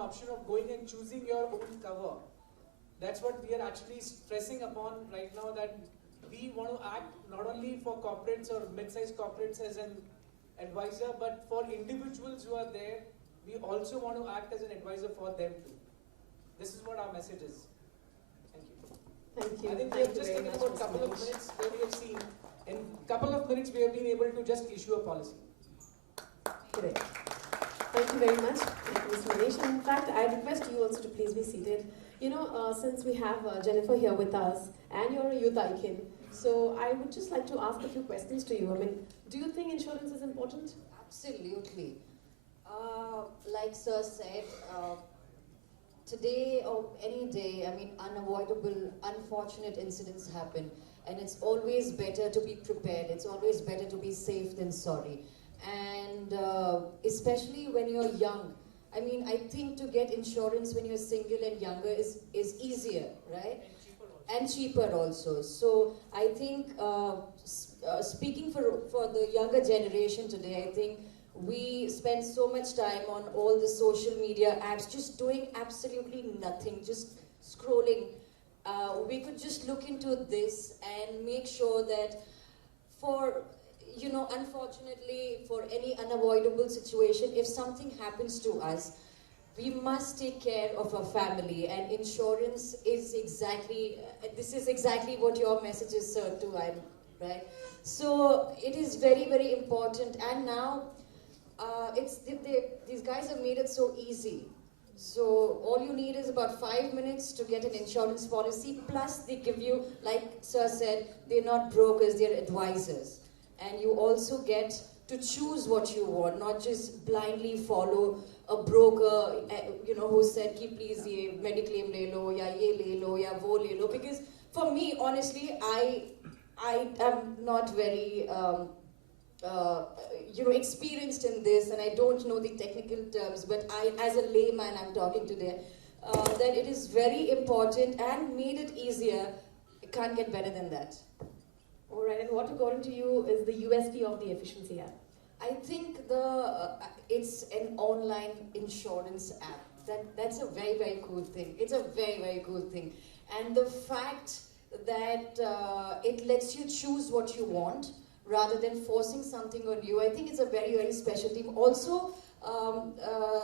option of going and choosing your own cover. That's what we are actually stressing upon right now, that we want to act not only for corporates or mid-sized corporates as an advisor, but for individuals who are there, we also want to act as an advisor for them too. This is what our message is. Thank you. Thank you. I think we have just taken about a couple of minutes where we have seen, in a couple of minutes we have been able to just issue a policy. Correct. Thank you very much, Mr. Manish. In fact, I request you also to please be seated. You know, since we have Jennifer here with us, and you're a youth icon, so I would just like to ask a few questions to you. I mean, do you think insurance is important? Absolutely. Like Sir said, today or any day, I mean, unavoidable, unfortunate incidents happen. And it's always better to be prepared. It's always better to be safe than sorry. And especially when you're young. I mean, I think to get insurance when you're single and younger is easier, right? And cheaper also. So I think, speaking for the younger generation today, I think we spend so much time on all the social media apps, just doing absolutely nothing, just scrolling. We could just look into this and make sure that for, you know, unfortunately, for any unavoidable situation, if something happens to us, we must take care of our family, and insurance is exactly, this is exactly what your message is, sir, too, right? So it is very, very important, and now these guys have made it so easy. So all you need is about 5 minutes to get an insurance policy, plus they give you, like Sir said, they're not brokers, they're advisors. And you also get to choose what you want, not just blindly follow a broker, you know, who said, "Ki please ye mediclaim le lo, ya ye le lo, ya wo le lo." Because for me, honestly, I am not very, you know, experienced in this, and I don't know the technical terms. But I, as a layman, I'm talking today, that it is very important and made it easier. It can't get better than that. All right, and what according to you is the USP of the Efficiency app? I think it's an online insurance app. That's a very, very cool thing. It's a very, very cool thing. And the fact that it lets you choose what you want rather than forcing something on you, I think it's a very, very special thing. Also,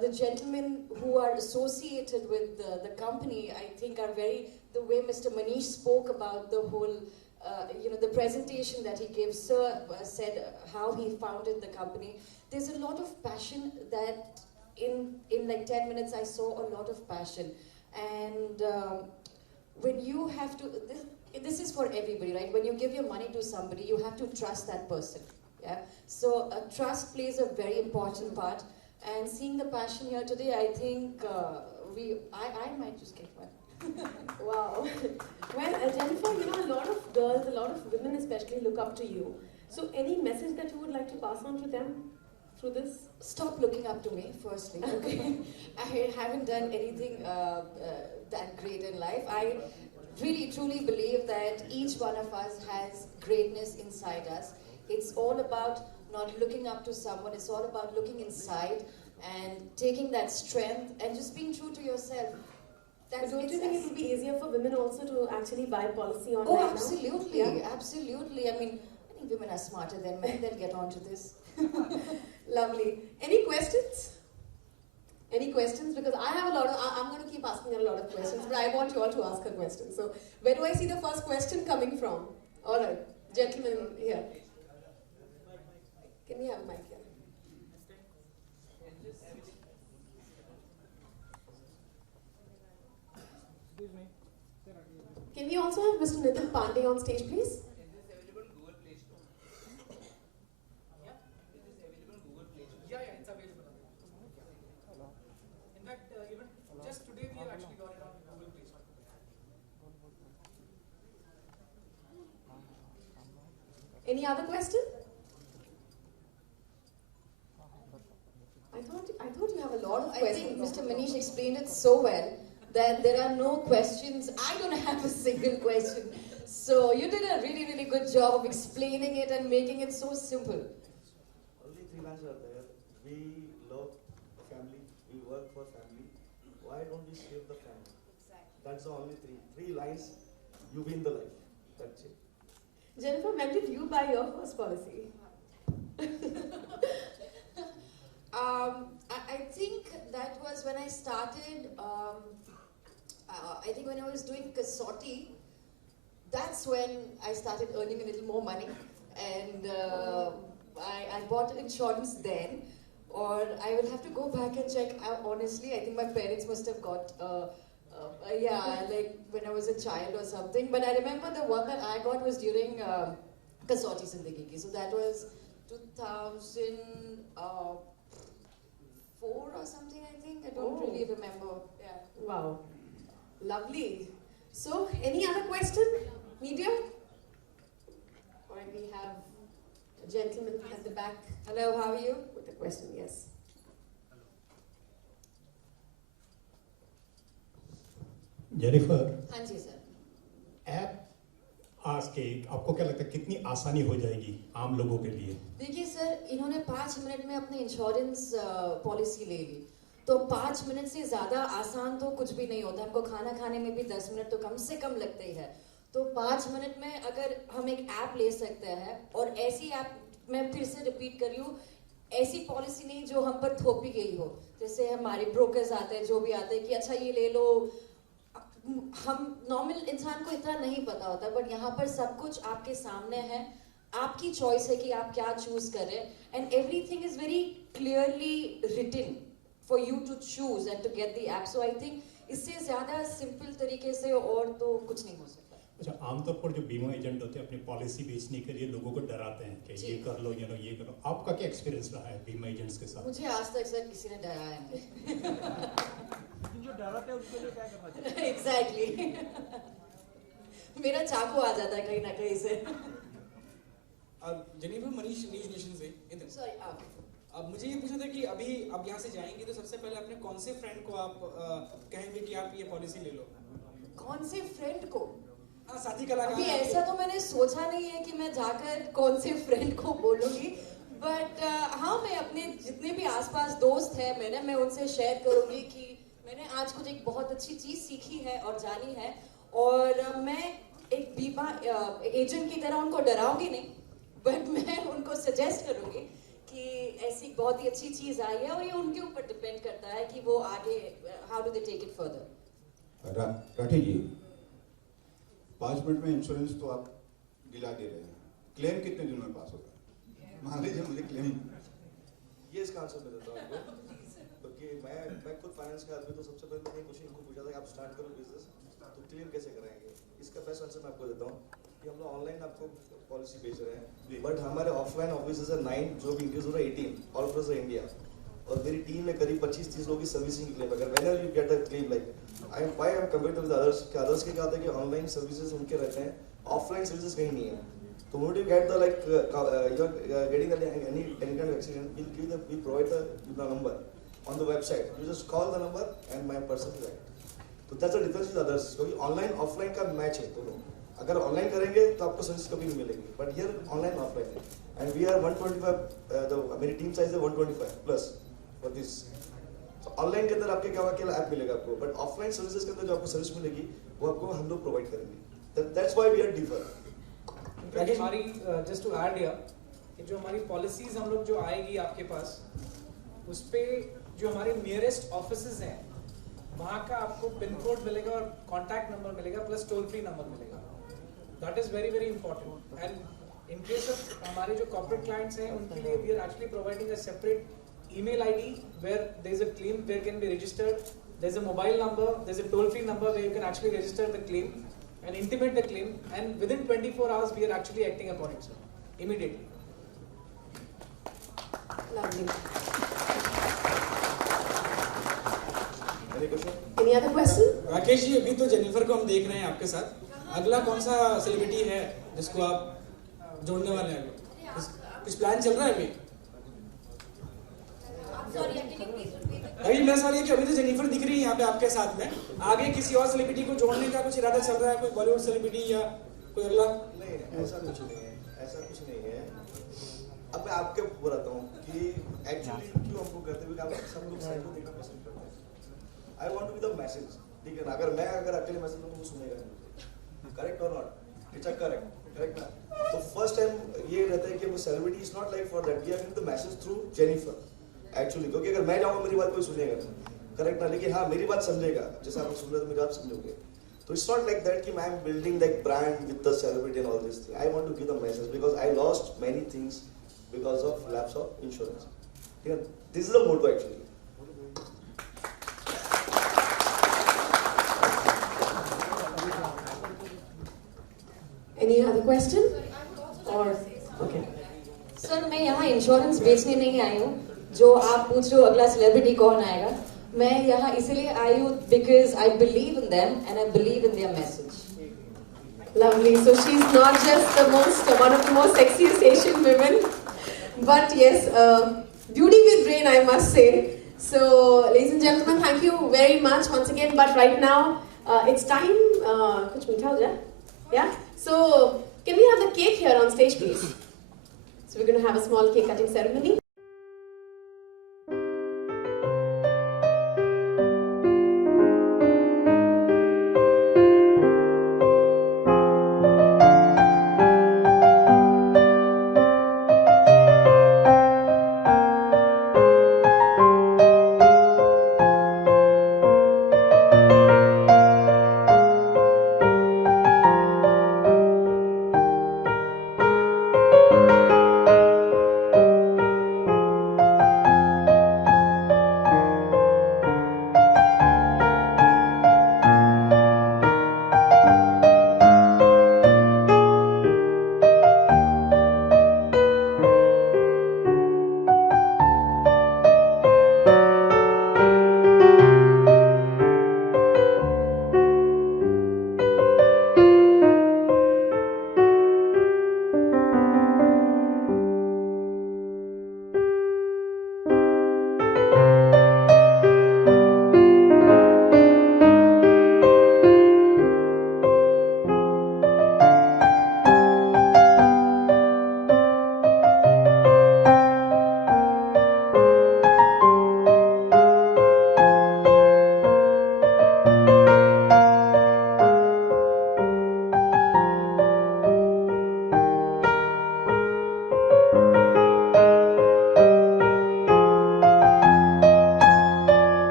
the gentlemen who are associated with the company, I think are very, the way Mr. Manish spoke about the whole, you know, the presentation that he gave, Sir said how he founded the company. There's a lot of passion that in like 10 minutes I saw a lot of passion. And when you have to, this is for everybody, right? When you give your money to somebody, you have to trust that person, yeah? So trust plays a very important part. And seeing the passion here today, I think I might just get one. Wow. Well, Jennifer, you know, a lot of girls, a lot of women especially look up to you. So any message that you would like to pass on to them through this? Stop looking up to me, firstly, okay? I haven't done anything that great in life. I really, truly believe that each one of us has greatness inside us. It's all about not looking up to someone. It's all about looking inside and taking that strength and just being true to yourself. But don't you think it would be easier for women also to actually buy policy online? Oh, absolutely, yeah? Absolutely. I mean, I think women are smarter than men. They'll get onto this. Lovely. Any questions? Any questions? Because I have a lot of, I'm going to keep asking a lot of questions, but I want you all to ask a question. So, where do I see the first question coming from? All right, gentlemen here. Can we have a mic here? Can we also have Mr. Nitin Pandey on stage, please? Any other question? I thought you have a lot of questions. I think Mr. Manish explained it so well that there are no questions. I don't have a single question. So you did a really, really good job of explaining it and making it so simple. Only freelancers are there. We love family. We work for family. why don't we save the family? That's the only three lines. You win the life. That's it. Jennifer, when did you buy your first policy? I think that was when I started. I think when I was doing Kasauti, that's when I started earning a little more money, and I bought insurance then. Or I will have to go back and check. Honestly, I think my parents must have got, like when I was a child or something. But I remember the one that I got was during Kasauti Zindagi Ki. So that was 2004 or something, I think. I don't really remember. Yeah. Wow. Lovely. So, any other question? Media? Or we have a gentleman at the back. Hello, how are you? With a question, yes. Jennifer, हाँ जी sir. App आज के आपको क्या लगता है कितनी आसानी हो जाएगी आम लोगों के लिए? देखिए सर, इन्होंने 5 मिनट में अपनी इंश्योरेंस पॉलिसी ले ली. तो 5 मिनट से ज़्यादा आसान तो कुछ भी नहीं होता. हमको खाना खाने में भी 10 मिनट तो कम से कम लगते ही है. तो 5 मिनट में अगर हम एक ऐप ले सकते हैं, और ऐसी ऐप, मैं फिर से रिपीट कर रही हूँ, ऐसी पॉलिसी नहीं जो हम पर थोपी गई हो. जैसे हमारे ब्रोकर्स आते हैं, जो भी आते हैं कि अच्छा ये ले लो. हम नॉर्मल इंसान को इतना नहीं पता होता, बट यहाँ पर सब कुछ आपके सामने है. आपकी चॉइस है कि आप क्या चूज करें, and everything is very clearly written for you to choose and to get the app. So I think इससे ज्यादा सिंपल तरीके से और तो कुछ नहीं हो सकता. अच्छा, आमतौर पर जो बीमा एजेंट होते हैं अपनी पॉलिसी बेचने के लिए लोगों को डराते हैं कि ये कर लो, ये करो. आपका क्या एक्सपीरियंस रहा है बीमा एजेंट्स के साथ? मुझे आज तक सर किसी ने डराया नहीं. जो डराते हैं उसके लिए क्या करना चाहिए? एग्जैक्टली. मेरा चाकू आ जाता है कहीं ना कहीं से. जेनिफर, मनीष न्यूज नेशन से इधर. सॉरी. अब मुझे ये पूछना था कि अभी आप यहाँ से जाएंगे तो सबसे पहले अपने कौन से फ्रेंड को आप कहेंगे कि आप ये पॉलिसी ले लो? कौन से फ्रेंड को? हाँ, साथी कलाकार. अभी ऐसा तो मैंने सोचा नहीं है कि मैं जाकर कौन से फ्रेंड को बोलूंगी, बट हाँ, मैं अपने जितने भी आसपास दोस्त हैं मैं उनसे शेयर करूंगी कि मैंने आज कुछ एक बहुत अच्छी चीज़ सीखी है और जानी है. और मैं एक बीमा एजेंट की तरह उनको डराऊंगी नहीं, बट मैं उनको सजेस्ट करूंगी कि ऐसी बहुत ही अच्छी चीज़ आई है, और ये उनके ऊपर डिपेंड करता है कि वो आगे how do they take it further. Rathi ji, 5 minute में इंश्योरेंस तो आप दिला दे रहे हैं. क्लेम कितने दिनों में पास होता है? मान लीजिए मुझे क्लेम. ये इसका आंसर मैं देता हूँ आपको. क्योंकि मैं खुद फाइनेंस का आदमी, तो सबसे पहले तो मैं क्वेश्चन इनको पूछा था कि आप स्टार्ट करो बिजनेस, तो क्लेम कैसे कराएंगे. इसका बेस्ट आंसर मैं आपको देता हूँ कि हम लोग ऑनलाइन आपको पॉलिसी बेच रहे हैं, बट हमारे ऑफलाइन ऑफिस है 9, जो भी इंक्रीज हो रहा है 18 ऑल ओवर इंडिया. और मेरी टीम में करीब 25-30 लोगों की सर्विसिंग क्लेम. अगर when you get a claim like I am compare with others के क्या होता है कि ऑनलाइन सर्विसेज उनके रहते हैं, ऑफलाइन सर्विसेज कहीं नहीं है. तो when you get the you're getting any kind of accident, we provide the number on the website. You just call the number and my person will act. So that's the difference with others. क्योंकि online offline का match है दोनों. अगर online करेंगे तो आपको service कभी नहीं मिलेगी, बट हियर ऑनलाइन ऑफलाइन है. एंड वी आर 125, मेरी टीम साइज है 125 प्लस फॉर दिस. ऑनलाइन के अंदर आपके क्या अकेला ऐप मिलेगा आपको, बट ऑफलाइन सर्विसेज के अंदर जो आपको सर्विस मिलेगी वो आपको हम लोग प्रोवाइड करेंगे. That's why we are differ. हमारी जस्ट टू ऐड हियर कि जो हमारी पॉलिसीज हम लोग जो आएगी आपके पास, उस पे जो हमारे नियरेस्ट ऑफिसेज हैं वहाँ का आपको पिन कोड मिलेगा और कॉन्टैक्ट नंबर मिलेगा प्लस टोल फ्री नंबर मिलेगा. That is very very important. And in case of हमारे जो कॉर्पोरेट क्लाइंट्स हैं उनके लिए we are actually providing a separate email ID where there is a claim where can be registered. There is a mobile number, there is a toll free number where you can actually register the claim and intimate the claim, and within 24 hours we are actually acting upon it, sir, immediately. Lovely. Any question? Any other question? Rakesh ji, अभी तो Jennifer को हम देख रहे हैं आपके साथ. अगला कौन सा सेलिब्रिटी है जिसको आप जोड़ने वाले हैं? कुछ प्लान चल रहा है अभी? अभी मेरा सवाल ये कि अभी तो जेनिफर दिख रही है यहाँ पे आपके साथ में, आगे किसी और सेलिब्रिटी को जोड़ने का कुछ इरादा चल रहा है? कोई बॉलीवुड सेलिब्रिटी या कोई अगला? नहीं, ऐसा कुछ नहीं है, ऐसा कुछ नहीं है. अब मैं आपके बताता हूँ कि एक्चुअली क्यों हमको कहते हैं, आप सब लोग साइड को देखना पसंद करते हैं. I want to be the message, ठीक है ना? अगर अकेले मैसेज दूं तो वो सुनेगा नहीं, करेक्ट और नॉट? इट्स अ करेक्ट ना? तो फर्स्ट टाइम ये रहता है कि वो celebrity is not like for that, we are giving the message through Jennifer actually, क्योंकि अगर मैं जाऊंगा मेरी बात कोई सुनेगा नहीं, करेक्ट ना? लेकिन हाँ मेरी बात समझेगा, जैसे आप सुन रहे तो मेरी बात समझोगे. So it's not like that कि I am building like brand with the celebrity and all this thing. I want to give the message because I lost many things because of lapse of insurance. Yeah, this is the motto actually. Any other question? Or okay. Sir मैं यहाँ insurance बेचने नहीं आई हूँ. जो आप पूछ रहे हो अगला सेलिब्रिटी कौन आएगा, मैं यहाँ इसलिए आई हूँ because I believe in them and I believe in their message. Lovely. So she's not just one of the most sexiest Asian women, but yes, beauty with brain, I must say. So, ladies and gentlemen, thank you very much once again. But right now, it's time. Kuch meetha ho jaye? Yeah. So, can we have the cake here on stage, please? So we're going to have a small cake cutting ceremony.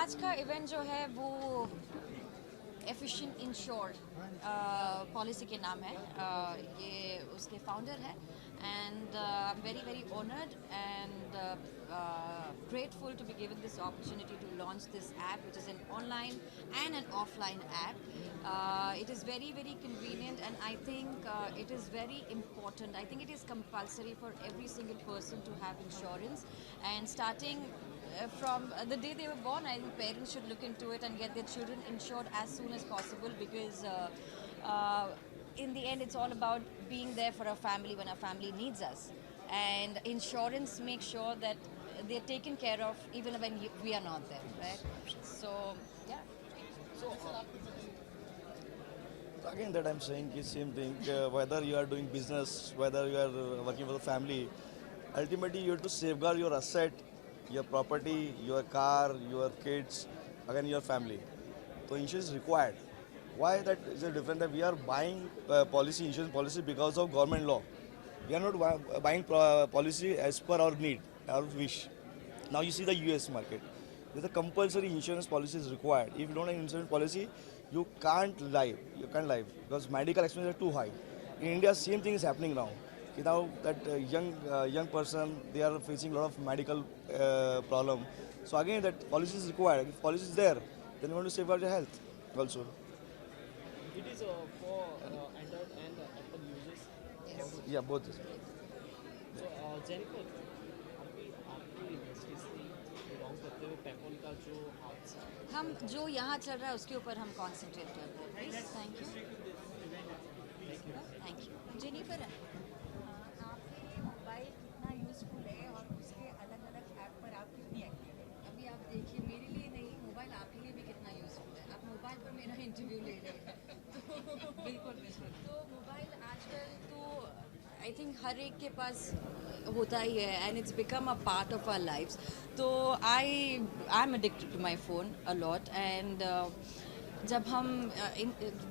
आज का event जो है वो efficient ensure policy के नाम है. ये उसके फाउंडर है and I am very very honoured and grateful to be given this opportunity to launch this app, which is an online and an offline app. It is very very convenient and I think it is very important. I think it is compulsory for every single person to have insurance, and starting from the day they were born, I think parents should look into it and get their children insured as soon as possible, because in the end it's all about being there for our family when our family needs us, and insurance makes sure that they're taken care of even when we are not there, right? So yeah. So again that I'm saying is same thing, whether you are doing business, whether you are working for the family, ultimately you have to safeguard your asset, your property, your car, your kids, again your family. So insurance is required. Why that is it different that we are buying insurance policy because of government law. We are not buying policy as per our need, our wish. Now you see the US market. There's a compulsory insurance policy is required. If you don't have insurance policy, you can't live. You can't live because medical expenses are too high. In India, same thing is happening now. Now that young person, they are facing a lot of medical problem. So again, that policy is required. If policy is there, then you want to safeguard your health also. It is for Android and Apple users. Yeah, both. Jennifer, अभी आपकी industry से belong करते हुए PayPal का जो हादसा, हम जो यहाँ चल रहा है उसके ऊपर हम कॉन्सेंट्रेट करते हैं। Please, thank you, thank you. Jennifer, आपके लिए मोबाइल कितना यूज़फुल है और उसके अलग अलग ऐप पर आप कितनी एक्टिव है? अभी आप देखिए, मेरे लिए नहीं, मोबाइल आपके लिए भी कितना यूज़फुल है। आप मोबाइल पर मेरा इंटरव्यू ले रहे हैं तो बिल्कुल बिल्कुल। तो मोबाइल आजकल तो आई थिंक हर एक के पास होता ही है, and it's become a part of our lifes. तो I am addicted to my phone a lot, and जब हम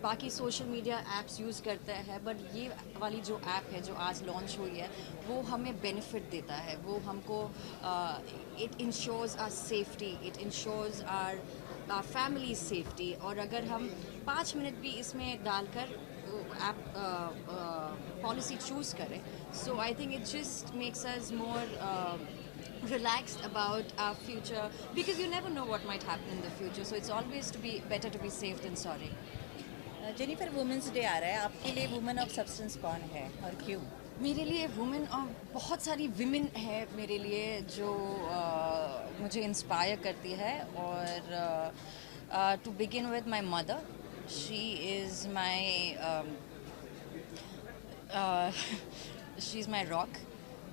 बाकी सोशल मीडिया ऐप्स यूज़ करते हैं, बट ये वाली जो ऐप है जो आज लॉन्च हुई है वो हमें बेनिफिट देता है। वो हमको it insures our safety, it insures our family safety. और अगर हम 5 मिनट भी इसमें डालकर ऐप पॉलिसी चूज़ करें, so I think it just makes us more relaxed about our future, because you never know what might happen in the future, so it's always better to be safe than sorry. Jennifer, women's day आ रहा है, आपके लिए women of substance कौन है और क्यों? मेरे लिए वुमेन बहुत सारी विमेन है मेरे लिए जो मुझे इंस्पायर करती है। और to begin with my mother, she is my rock,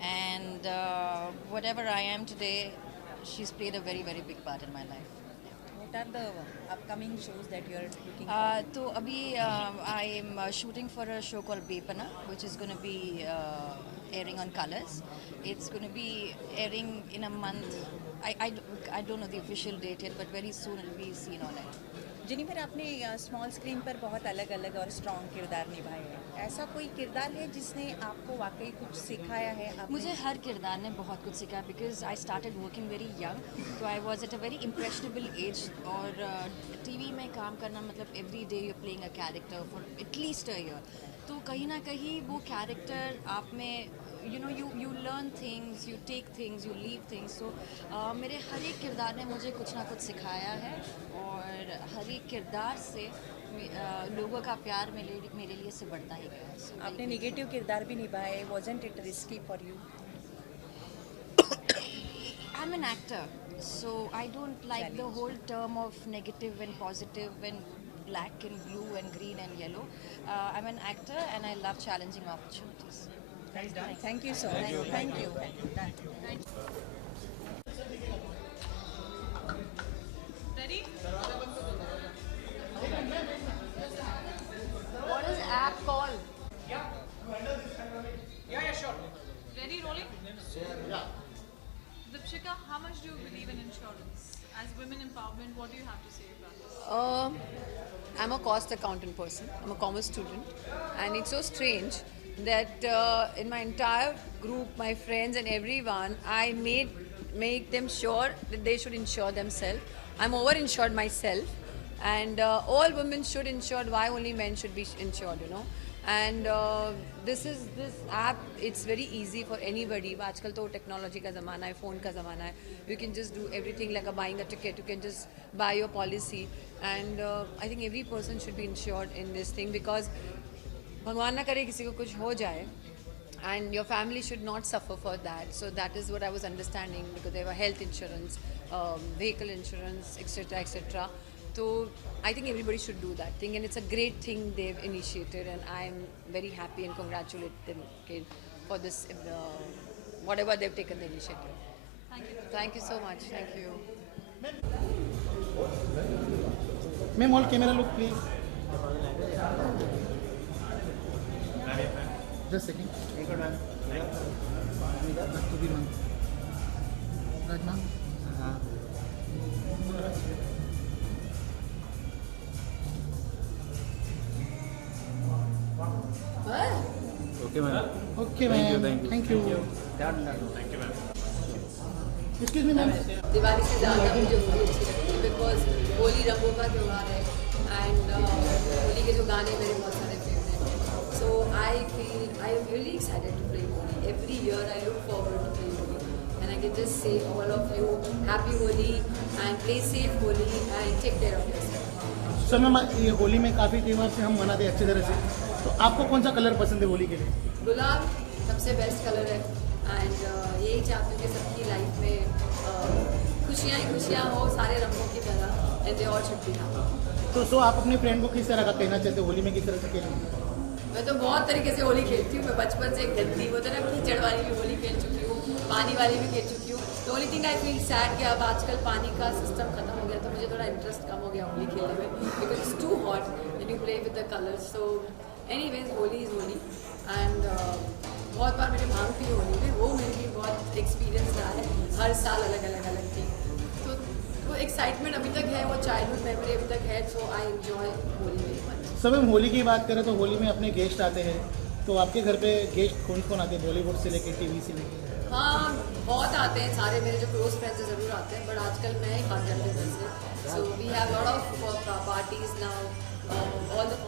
and whatever I am today, she's played a very very big part in my life. What are the upcoming shows that you are looking for? तो अभी I am shooting for a show called Bepana, which is going to be airing on Colors. It's going to be airing in a month. I don't know the official date yet, but very soon it will be seen on it. Jennifer, आपने small screen पर बहुत अलग अलग और strong किरदार निभाए हैं। ऐसा कोई किरदार है जिसने आपको वाकई कुछ सिखाया है? मुझे हर किरदार ने बहुत कुछ सिखाया, because I started working very young, तो I was at a very impressionable age. और टीवी में काम करना मतलब every day you playing a character for at least a year, तो कहीं ना कहीं वो कैरेक्टर आप में you learn things, you take things, you leave things. So मेरे हर एक किरदार ने मुझे कुछ ना कुछ सिखाया है, और हर एक किरदार से लोगों का प्यार मेरे लिए से बढ़ता ही गया। आपने नेगेटिव किरदार भी निभाए, wasn't it risky for you? I'm an actor, so I don't like the whole term of negative and positive and black and blue and green and yellow. I'm an actor and I love challenging opportunities. Thank you so much. Thank you. Ready? What is app called? Yeah, sure. Ready, rolling? Deepshika, how much do you believe in insurance? As women empowerment, what do you have to say about this? I'm a cost accountant person. I'm a commerce student, and it's so strange that in my entire group, my friends and everyone, I make them sure that they should insure themselves. I'm over-insured myself, and all women should insure. Why only men should be insured, And this app, it's very easy for anybody. आजकल तो technology का ज़माना है, phone का ज़माना है. You can just do everything like buying a ticket. You can just buy your policy, and I think every person should be insured in this thing, because भगवान ना करे किसी को कुछ हो जाए, and your family should not suffer for that. So that is what I was understanding, because there were health insurance, vehicle insurance, etc., etc. So I think everybody should do that thing, and it's a great thing they've initiated, and I'm very happy and congratulate them for this, whatever they've taken the initiative. Thank you. Thank you so much. Thank you. Ma'am, all camera look please. Just a second. Right, ma'am? Okay, ma'am. Okay, ma'am. Thank you. Done. Thank you, ma'am. Excuse me, ma'am. Diwali से ज़्यादा मुझे होली अच्छी लगती है, because Holi रंगों का त्यौहार है, एंड होली के जो गाने मेरे बहुत सारे फेवरेट हैं. So I am really excited to play Holi. Every year I look forward to play Holi, and I can just say all of you happy Holi and play safe Holi and take care of yourself. Sir ma'am, ये होली में काफ़ी त्यौहार से हम मनाते हैं अच्छी तरह से, तो आपको कौन सा कलर पसंद है होली के लिए? गुलाब सबसे बेस्ट कलर है, एंड यही चाहती हूँ कि सबकी लाइफ में खुशियाँ ही खुशियाँ हो, सारे रंगों की तरह, and they all should be happy. तो आप अपने फ्रेंड को किस तरह का कहना चाहते हो, होली में किस तरह से खेलेंगे? मैं तो बहुत तरीके से होली खेलती हूँ। मैं बचपन से गंदी वो तो ना कीचड़ वाली भी होली खेल चुकी हूँ, पानी वाली भी खेल चुकी हूँ। The only thing I feel sad कि अब आजकल पानी का सिस्टम खत्म हो गया, तो मुझे थोड़ा इंटरेस्ट कम हो गया होली खेलने में, because it's too hot when you play with the colours. So anyways Holi is Holi, and बहुत बार मैंने भांग पी होली में, वो मेरे लिए बहुत एक्सपीरियंस रहा है। हर साल अलग थी, तो वो एक्साइटमेंट अभी तक है, वो चाइल्डहुड मेमोरी अभी तक है। So I enjoy Holi very much. सब हम होली की बात करें तो होली में अपने गेस्ट आते हैं, तो आपके घर पे गेस्ट कौन कौन आते हैं, बॉलीवुड से लेके टीवी से लेके? हाँ, बहुत आते हैं, सारे मेरे जो क्लोज फ्रेंड्स हैं ज़रूर आते हैं, बट आजकल मैं ही भाग जाती हूँ घर से। So we have lot of parties now, all the